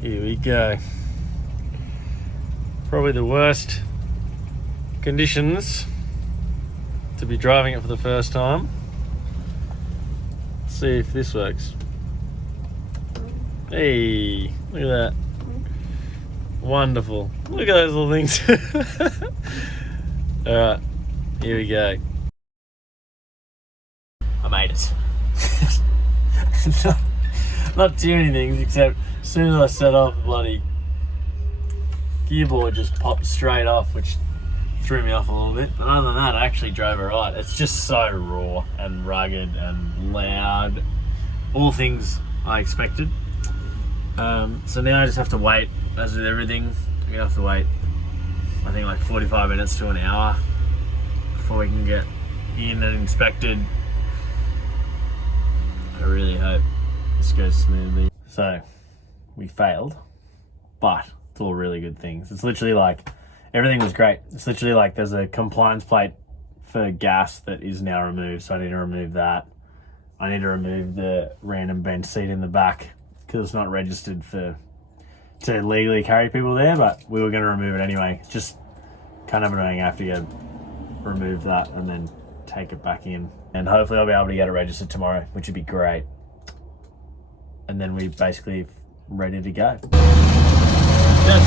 Here we go. Probably the worst conditions to be driving it for the first time. Let's see if this works. Hey, look at that. Wonderful. Look at those little things. Alright, here we go. I made it. Not too many things, except as soon as I set off, the bloody gearboard just popped straight off, which threw me off a little bit. But other than that, I actually drove it right. It's just so raw and rugged and loud. All things I expected. So now I just have to wait, as with everything. We have to wait, I think, like 45 minutes to an hour before we can get in and inspected. I really hope this goes smoothly. So, we failed, but it's all really good things. It's literally like, everything was great. It's literally like there's a compliance plate for gas that is now removed, so I need to remove that. I need to remove the random bench seat in the back because it's not registered to legally carry people there, but we were going to remove it anyway. It's just kind of annoying. I have to go remove that and then take it back in. And hopefully I'll be able to get it registered tomorrow, which would be great. And then we're basically ready to go. The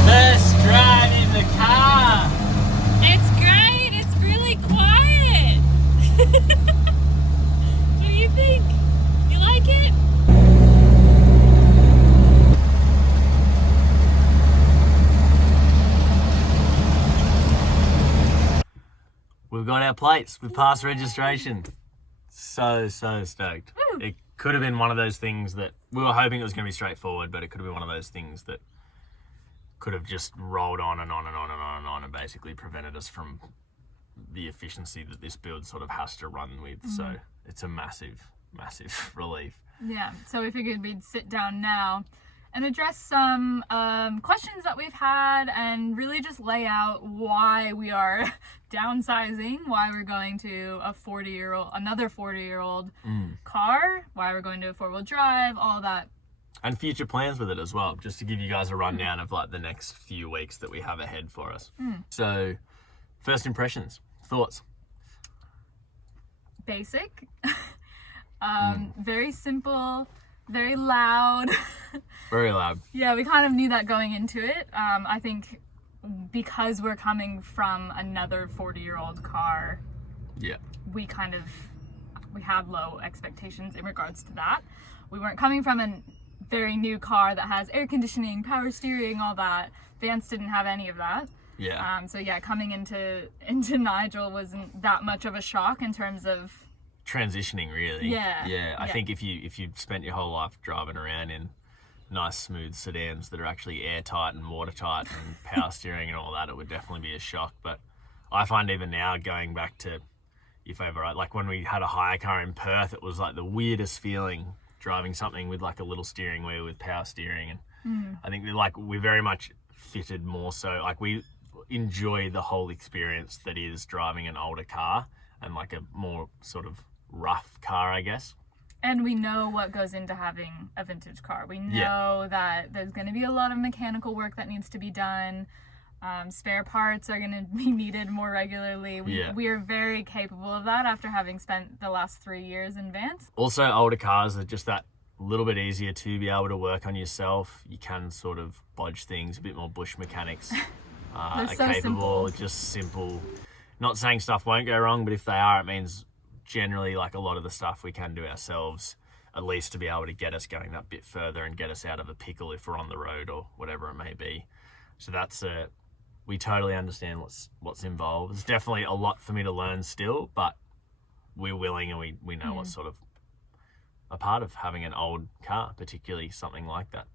first drive in the car. It's great. It's really quiet. What do you think? You like it? We've got our plates. We've passed registration. So stoked. Woo. It could have been one of those things that we were hoping it was going to be straightforward, but it could have been one of those things that could have just rolled on and on and on and on and on and basically prevented us from the efficiency that this build sort of has to run with. Mm-hmm. So it's a massive relief. Yeah, so we figured we'd sit down now and address some questions that we've had and really just lay out why we are downsizing, why we're going to another 40-year-old car, why we're going to a 4-wheel drive, all that. And future plans with it as well, just to give you guys a rundown of like the next few weeks that we have ahead for us. So, first impressions, thoughts? Basic, very simple, very loud. Very loud. Yeah, we kind of knew that going into it. I think because we're coming from another 40-year-old car, yeah, we had low expectations in regards to that. We weren't coming from a very new car that has air conditioning, power steering, all that. Vance didn't have any of that. Yeah. So yeah, coming into Nigel wasn't that much of a shock in terms of transitioning, really. Yeah. I think if you've spent your whole life driving around in nice smooth sedans that are actually airtight and watertight and power steering and all that, it would definitely be a shock. But I find even now, going back to your favourite, like when we had a hire car in Perth, it was like the weirdest feeling driving something with like a little steering wheel with power steering. And I think we're very much fitted more so, like we enjoy the whole experience that is driving an older car and like a more sort of rough car, I guess. And we know what goes into having a vintage car. We know that there's going to be a lot of mechanical work that needs to be done. Spare parts are going to be needed more regularly. We are very capable of that after having spent the last 3 years in Vance. Also, older cars are just that little bit easier to be able to work on yourself. You can sort of bodge things, a bit more bush mechanics are so capable, simple. just simple. Not saying stuff won't go wrong, but if they are, it means generally like a lot of the stuff we can do ourselves, at least to be able to get us going that bit further and get us out of a pickle if we're on the road or whatever it may be. So that's we totally understand what's involved. There's definitely a lot for me to learn still, but we're willing and we know what's sort of a part of having an old car, particularly something like that.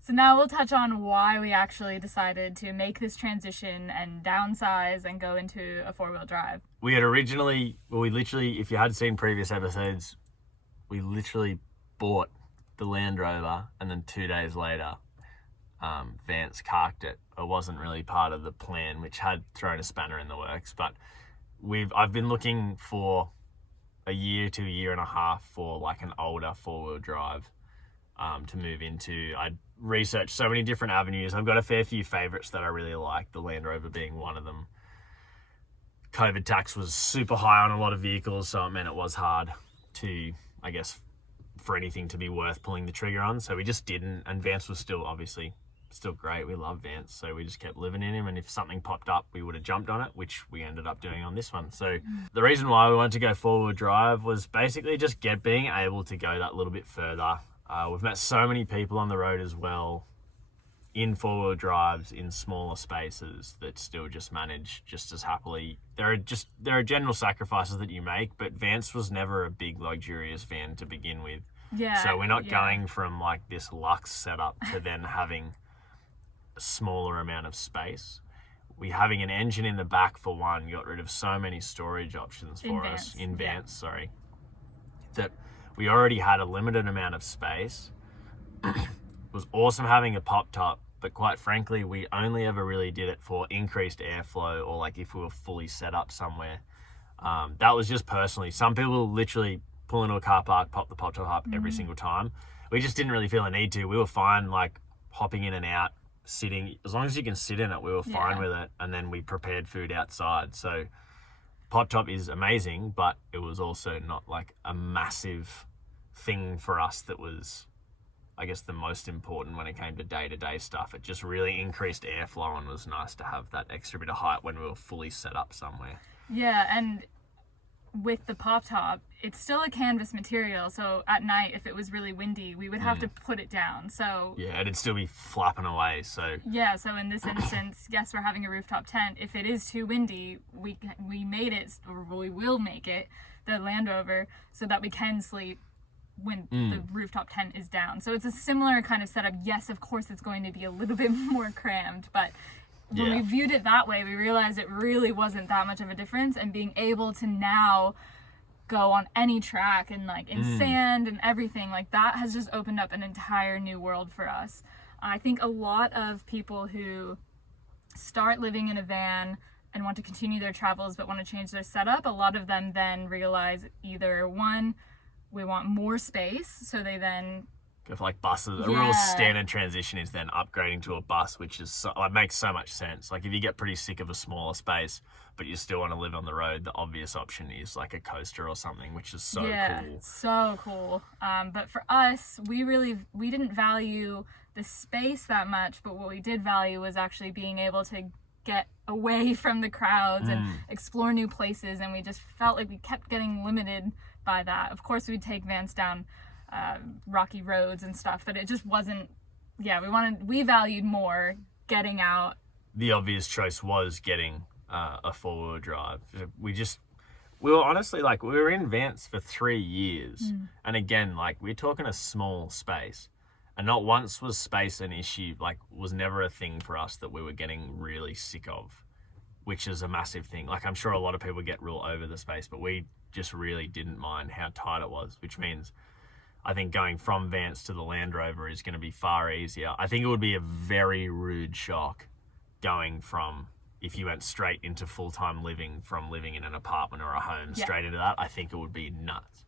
So now we'll touch on why we actually decided to make this transition and downsize and go into a 4-wheel drive. We had originally, if you had seen previous episodes, we literally bought the Land Rover and then 2 days later, Vance carked it. It wasn't really part of the plan, which had thrown a spanner in the works, but I've been looking for a year to a year and a half for like an older 4-wheel drive. to move into. I researched so many different avenues. I've got a fair few favourites that I really like, the Land Rover being one of them. COVID tax was super high on a lot of vehicles, so it meant it was hard to, I guess, for anything to be worth pulling the trigger on. So we just didn't, and Vance was still great. We love Vance, so we just kept living in him, and if something popped up, we would have jumped on it, which we ended up doing on this one. So the reason why we wanted to go four-wheel drive was basically just being able to go that little bit further. We've met so many people on the road as well in four-wheel drives in smaller spaces that still just manage just as happily. There are general sacrifices that you make, but Vance was never a big luxurious van to begin with. Yeah. So we're not going from like this luxe setup to then having a smaller amount of space. We having an engine in the back for one got rid of so many storage options for us in Vance, that we already had a limited amount of space. It was awesome having a pop top, but quite frankly, we only ever really did it for increased airflow or like if we were fully set up somewhere. That was just personally. Some people literally pull into a car park, pop the pop top up every single time. We just didn't really feel a need to. We were fine like hopping in and out, sitting. As long as you can sit in it, we were fine with it. And then we prepared food outside. So pop top is amazing, but it was also not like a massive thing for us that was, I guess, the most important when it came to day-to-day stuff. It just really increased airflow and was nice to have that extra bit of height when we were fully set up somewhere. Yeah, and with the pop top, it's still a canvas material, so at night if it was really windy we would have to put it down. So yeah, it'd still be flapping away. So yeah, so in this instance, yes, we're having a rooftop tent. If it is too windy, we made it, or we will make it, the Land Rover, so that we can sleep when the rooftop tent is down. So it's a similar kind of setup. Yes, of course it's going to be a little bit more crammed, but when we viewed it that way, we realized it really wasn't that much of a difference, and being able to now go on any track and like in sand and everything like that has just opened up an entire new world for us. I think a lot of people who start living in a van and want to continue their travels but want to change their setup, a lot of them then realize either one, we want more space, so they then go for like buses. A real standard transition is then upgrading to a bus, which is it makes so much sense. Like if you get pretty sick of a smaller space, but you still want to live on the road, the obvious option is like a coaster or something, which is so cool. So cool. But for us, we didn't value the space that much, but what we did value was actually being able to get away from the crowds and explore new places, and we just felt like we kept getting limited by that. Of course, we'd take Vance down rocky roads and stuff, but it just wasn't. We valued more getting out. The obvious choice was getting a four-wheel drive. We were honestly like, we were in Vance for 3 years, and again, like, we're talking a small space, and not once was space an issue. Like, was never a thing for us that we were getting really sick of, which is a massive thing. Like, I'm sure a lot of people get real over the space, but we just really didn't mind how tight it was, which means I think going from Vance to the Land Rover is going to be far easier. I think it would be a very rude shock going from, if you went straight into full-time living from living in an apartment or a home straight into that, I think it would be nuts.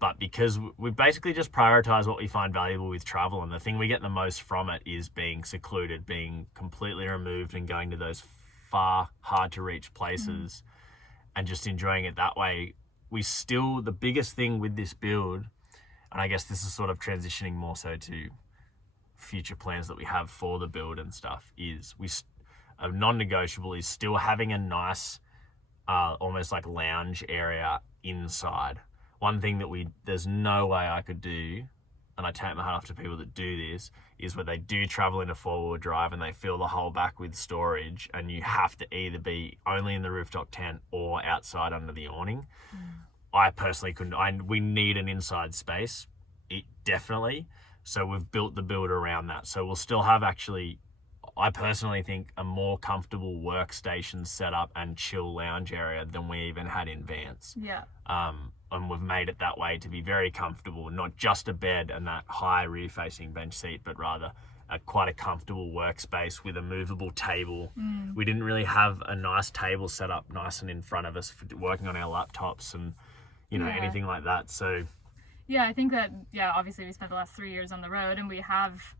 But because we basically just prioritize what we find valuable with travel, and the thing we get the most from it is being secluded, being completely removed and going to those far, hard-to-reach places and just enjoying it that way. The biggest thing with this build, and I guess this is sort of transitioning more so to future plans that we have for the build and stuff, is a non-negotiable is still having a nice, almost like lounge area inside. One thing that there's no way I could do, and I take my hat off to people that do this, is where they do travel in a four-wheel drive and they fill the whole back with storage, and you have to either be only in the rooftop tent or outside under the awning. I personally couldn't. We need an inside space, definitely. So we've built the build around that. So we'll still have, actually, I personally think, a more comfortable workstation setup and chill lounge area than we even had in Vance. Yeah. And we've made it that way to be very comfortable, not just a bed and that high rear-facing bench seat, but rather quite a comfortable workspace with a movable table. We didn't really have a nice table set up nice and in front of us for working on our laptops and anything like that. So Yeah, I think that, obviously we spent the last 3 years on the road, and we have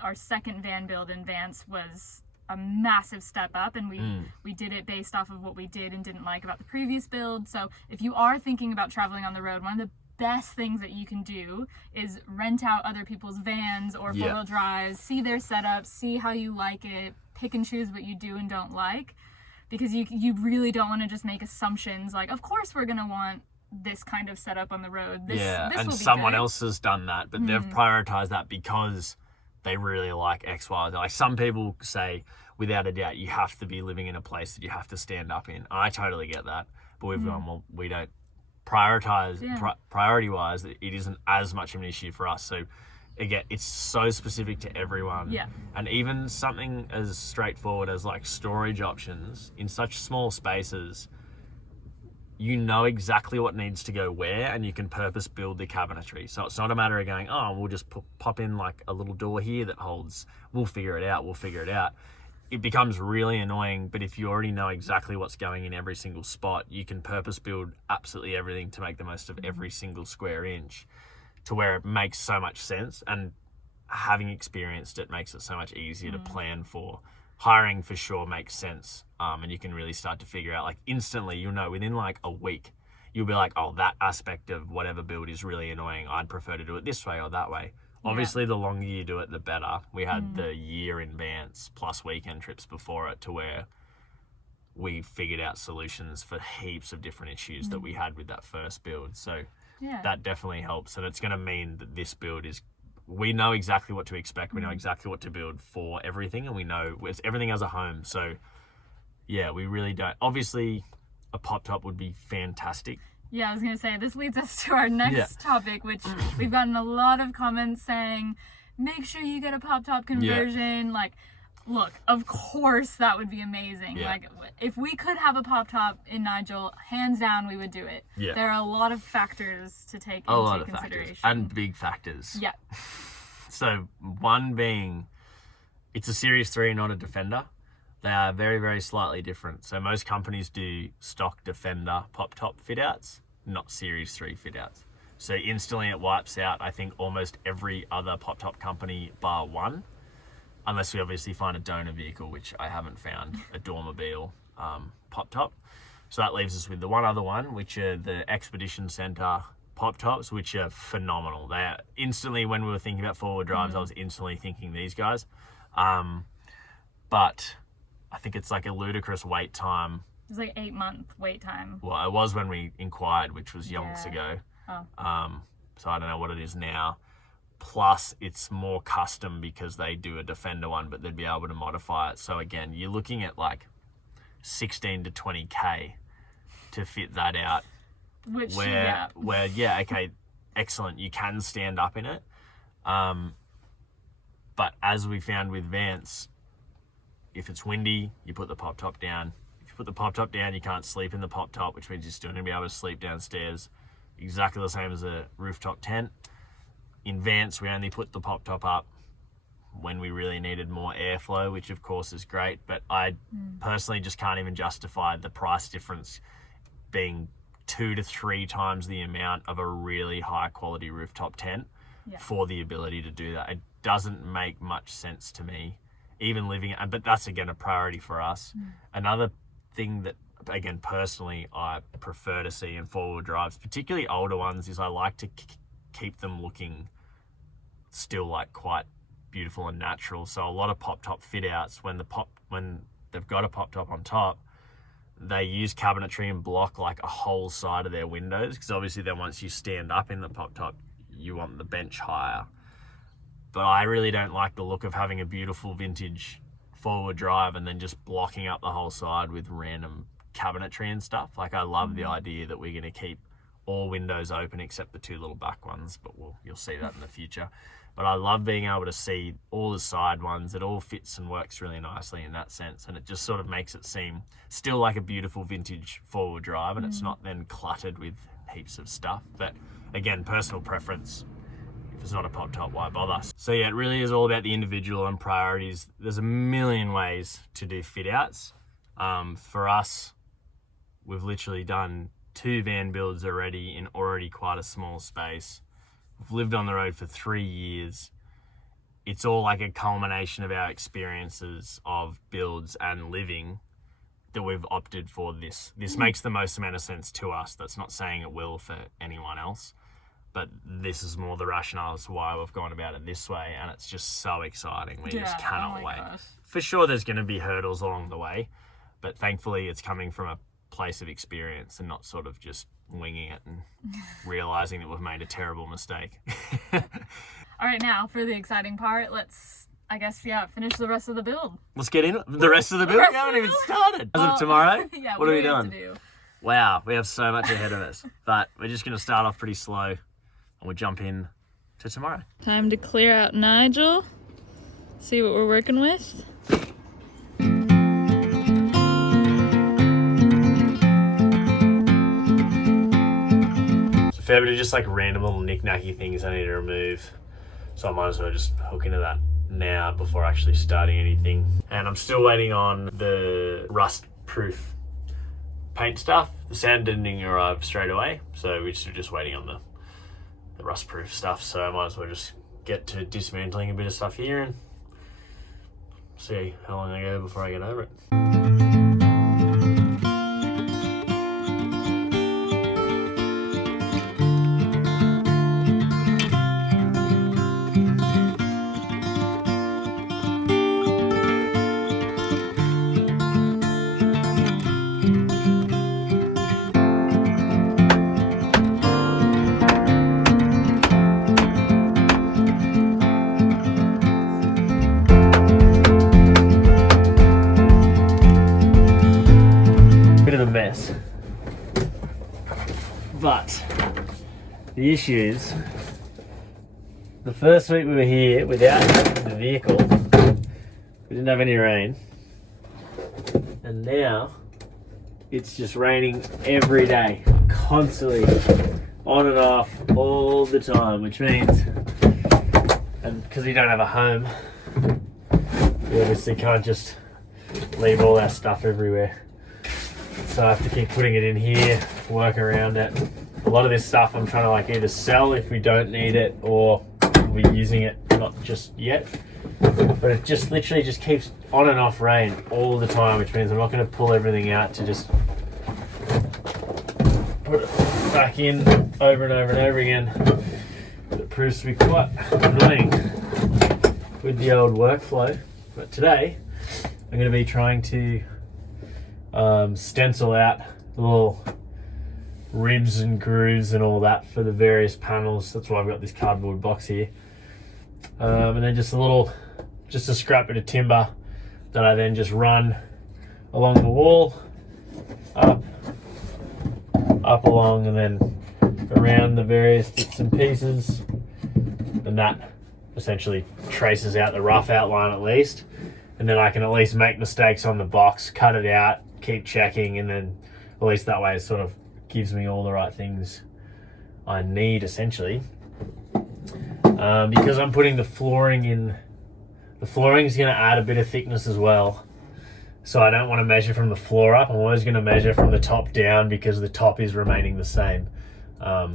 our second van build in Vance was a massive step up, and we did it based off of what we did and didn't like about the previous build. So if you are thinking about traveling on the road, one of the best things that you can do is rent out other people's vans or four-wheel drives, see their setup, see how you like it, pick and choose what you do and don't like, because you really don't want to just make assumptions like, of course we're going to want this kind of setup on the road. This and will be someone good. else has done that, but they've prioritized that because they really like X, Y. Like some people say, without a doubt, you have to be living in a place that you have to stand up in. I totally get that, but we've gone, well, we don't prioritize priority-wise. It isn't as much of an issue for us. So again, it's so specific to everyone. Yeah. And even something as straightforward as like storage options in such small spaces, you know exactly what needs to go where, and you can purpose build the cabinetry. So it's not a matter of going, oh, we'll just pop in like a little door here that holds, we'll figure it out. It becomes really annoying, but if you already know exactly what's going in every single spot, you can purpose build absolutely everything to make the most of every single square inch to where it makes so much sense. And having experienced it makes it so much easier to plan for. Hiring for sure makes sense, and you can really start to figure out, like instantly, you'll know within like a week, you'll be like, oh, that aspect of whatever build is really annoying. I'd prefer to do it this way or that way. Obviously, the longer you do it, the better. We had the year in advance plus weekend trips before it to where we figured out solutions for heaps of different issues that we had with that first build. So that definitely helps. And it's going to mean that this build is, we know exactly what to expect. We know exactly what to build for everything, and we know everything as a home. So yeah, we really don't. Obviously, a pop top would be fantastic. Yeah, I was going to say, this leads us to our next topic, which we've gotten a lot of comments saying, make sure you get a pop-top conversion. Like, look, of course that would be amazing. Like, if we could have a pop-top in Nigel, hands down, we would do it. There are a lot of factors to take into consideration. Factors, and big factors. Yeah. So, one being, it's a Series 3, not a Defender. They are very, very slightly different. So most companies do stock Defender pop-top fit-outs, not Series 3 fit-outs. So instantly it wipes out, I think, almost every other pop-top company bar one, unless we obviously find a donor vehicle, which I haven't found, a Dormobile pop-top. So that leaves us with the one other one, which are the Expedition Center pop-tops, which are phenomenal. They are instantly, when we were thinking about four-wheel drives, I was instantly thinking these guys. But I think it's like a ludicrous wait time. It's like 8-month wait time. Well, it was when we inquired, which was yonks ago. So I don't know what it is now. Plus, it's more custom because they do a Defender one, but they'd be able to modify it. So again, you're looking at like 16 to 20K to fit that out. Which, okay, excellent. You can stand up in it. But as we found with Vance, if it's windy, you put the pop-top down. If you put the pop-top down, you can't sleep in the pop-top, which means you're still going to be able to sleep downstairs. Exactly the same as a rooftop tent. In Vance, we only put the pop-top up when we really needed more airflow, which of course is great, but I personally just can't even justify the price difference being 2 to 3 times the amount of a really high-quality rooftop tent for the ability to do that. It doesn't make much sense to me. Even living, but that's again a priority for us. Another thing that, again, personally, I prefer to see in four-wheel drives, particularly older ones, is I like to keep them looking still like quite beautiful and natural. So a lot of pop-top fit-outs, when they've got a pop-top on top, they use cabinetry and block like a whole side of their windows, because obviously then once you stand up in the pop-top, you want the bench higher. But I really don't like the look of having a beautiful vintage forward drive and then just blocking up the whole side with random cabinetry and stuff. Like, I love the idea that we're going to keep all windows open except the 2 little back ones, but you'll see that in the future. But I love being able to see all the side ones. It all fits and works really nicely in that sense, and it just sort of makes it seem still like a beautiful vintage forward drive, and it's not then cluttered with heaps of stuff. But again, personal preference. If it's not a pop top, why bother? So yeah, it really is all about the individual and priorities. There's a million ways to do fit outs. For us, we've literally done 2 van builds already in already quite a small space. We've lived on the road for 3 years. It's all like a culmination of our experiences of builds and living that we've opted for this. This makes the most amount of sense to us. That's not saying it will for anyone else, but this is more the rationale as to why we've gone about it this way, and it's just so exciting. We just cannot wait. Gosh. For sure there's going to be hurdles along the way, but thankfully it's coming from a place of experience and not sort of just winging it and realizing that we've made a terrible mistake. All right, now for the exciting part, let's, I guess, finish the rest of the build. Let's get in the rest of the build. We haven't even started. As of tomorrow? Yeah, what are we doing? To do? Wow, we have so much ahead of us. But we're just going to start off pretty slow and we'll jump in to tomorrow. Time to clear out Nigel. See what we're working with. Fair bit of just like random little knick-knacky things I need to remove. So I might as well just hook into that now before actually starting anything. And I'm still waiting on the rust-proof paint stuff. The sand deadening arrived straight away, so we're just waiting on the rust-proof stuff. So I might as well just get to dismantling a bit of stuff here and see how long I go before I get over it. Mess. But the issue is the first week we were here without the vehicle, we didn't have any rain, and now it's just raining every day, constantly, on and off, all the time, which means, and because we don't have a home, we obviously can't just leave all our stuff everywhere. So I have to keep putting it in here, work around it. A lot of this stuff I'm trying to like either sell if we don't need it or we're using it not just yet. But it just literally just keeps on and off rain all the time, which means I'm not going to pull everything out to just put it back in over and over and over again. But it proves to be quite annoying with the old workflow. But today I'm going to be trying to stencil out the little ribs and grooves and all that for the various panels. That's why I've got this cardboard box here. And then just a scrap bit of timber that I then just run along the wall, up along, and then around the various bits and pieces. And that essentially traces out the rough outline at least. And then I can at least make mistakes on the box, cut it out, keep checking, and then at least that way it sort of gives me all the right things I need essentially. Because I'm putting the flooring in, the flooring is going to add a bit of thickness as well. So I don't want to measure from the floor up. I'm always going to measure from the top down because the top is remaining the same.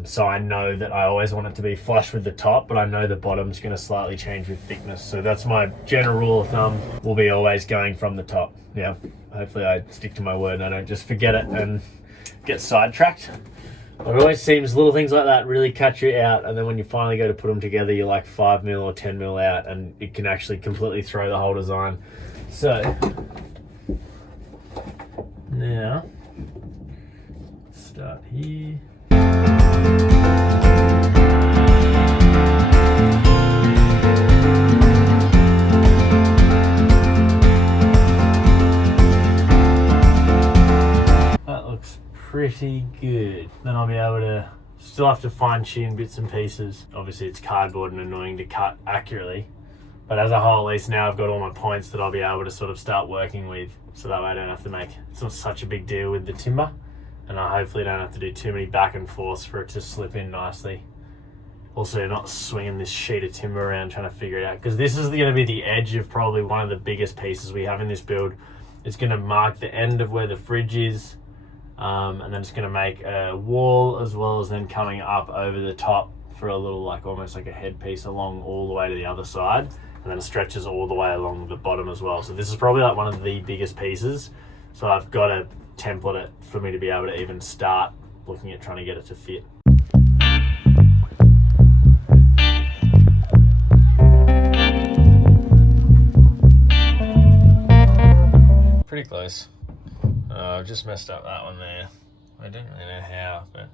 So I know that I always want it to be flush with the top, but I know the bottom's going to slightly change with thickness. So that's my general rule of thumb, will be always going from the top. Yeah, hopefully I stick to my word and I don't just forget it and get sidetracked. But it always seems little things like that really catch you out, and then when you finally go to put them together, you're like 5mm or 10mm out, and it can actually completely throw the whole design. So now start here. That looks pretty good. Then I'll be able to, still have to fine tune bits and pieces. Obviously it's cardboard and annoying to cut accurately, but as a whole, at least now I've got all my points that I'll be able to sort of start working with, so that way I don't have to make, it's not such a big deal with the timber, and I hopefully don't have to do too many back and forths for it to slip in nicely. Also not swinging this sheet of timber around trying to figure it out, because this is going to be the edge of probably one of the biggest pieces we have in this build. It's going to mark the end of where the fridge is, and then it's going to make a wall, as well as then coming up over the top for a little, like almost like a headpiece along all the way to the other side, and then it stretches all the way along the bottom as well. So this is probably like one of the biggest pieces. So I've got to template it for me to be able to even start looking at trying to get it to fit. Pretty close. I've just messed up that one there. I don't really know how, but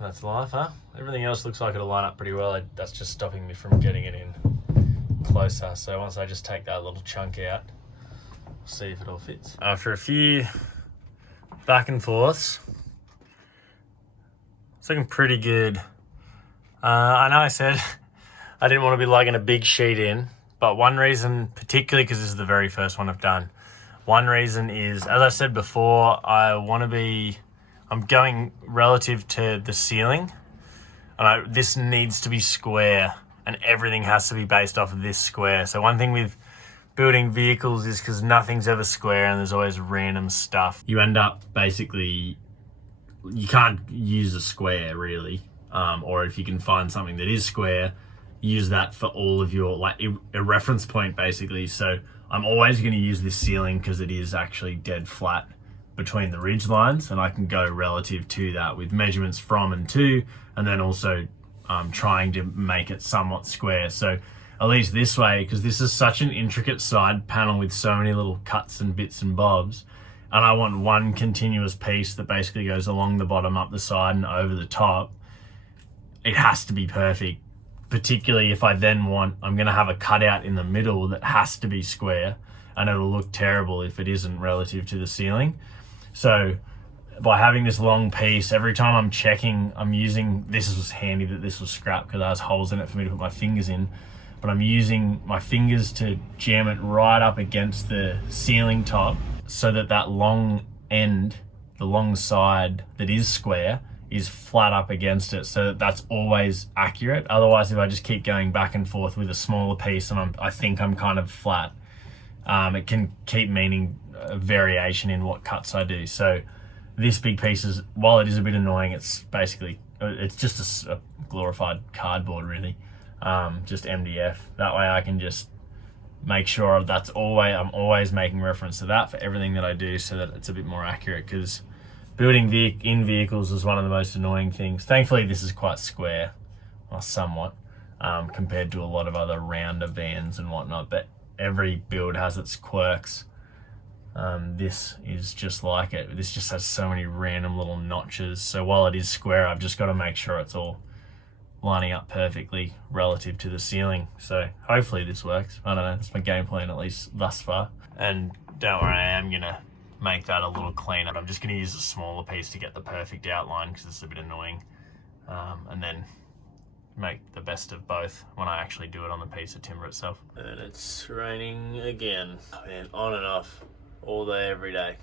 that's life, huh? Everything else looks like it'll line up pretty well. That's just stopping me from getting it in closer. So once I just take that little chunk out, see if it all fits. After a few back and forths, it's looking pretty good. I know I said I didn't want to be lugging a big sheet in, but one reason, particularly because this is the very first one I've done, one reason is, as I said before, I'm going relative to the ceiling, and this needs to be square, and everything has to be based off of this square. So one thing with building vehicles is because nothing's ever square and there's always random stuff. You end up basically, you can't use a square really, or if you can find something that is square, use that for all of your, like a reference point basically. So I'm always going to use this ceiling because it is actually dead flat between the ridge lines, and I can go relative to that with measurements from and to, and then also trying to make it somewhat square. So at least this way, because this is such an intricate side panel with so many little cuts and bits and bobs, and I want one continuous piece that basically goes along the bottom, up the side, and over the top, it has to be perfect. Particularly if I then I'm going to have a cutout in the middle that has to be square, and it'll look terrible if it isn't relative to the ceiling. So by having this long piece, every time I'm checking, I'm using, this was handy that this was scrap because there was holes in it for me to put my fingers in, but I'm using my fingers to jam it right up against the ceiling top so that that long end, the long side that is square, is flat up against it, so that that's always accurate. Otherwise, if I just keep going back and forth with a smaller piece and I think I'm kind of flat, it can keep meaning a variation in what cuts I do. So this big piece is, while it is a bit annoying, it's basically, it's just a glorified cardboard really, just MDF. That way I can just make sure I'm always making reference to that for everything that I do, so that it's a bit more accurate, because building in vehicles is one of the most annoying things. Thankfully, this is quite square, or somewhat, compared to a lot of other rounder vans and whatnot, but every build has its quirks. This is just like it. This just has so many random little notches. So while it is square, I've just got to make sure it's all lining up perfectly relative to the ceiling. So hopefully this works. I don't know, that's my game plan, at least thus far. And don't worry, I am gonna make that a little cleaner. I'm just going to use a smaller piece to get the perfect outline because it's a bit annoying, and then make the best of both when I actually do it on the piece of timber itself. And it's raining again, and on and off all day every day.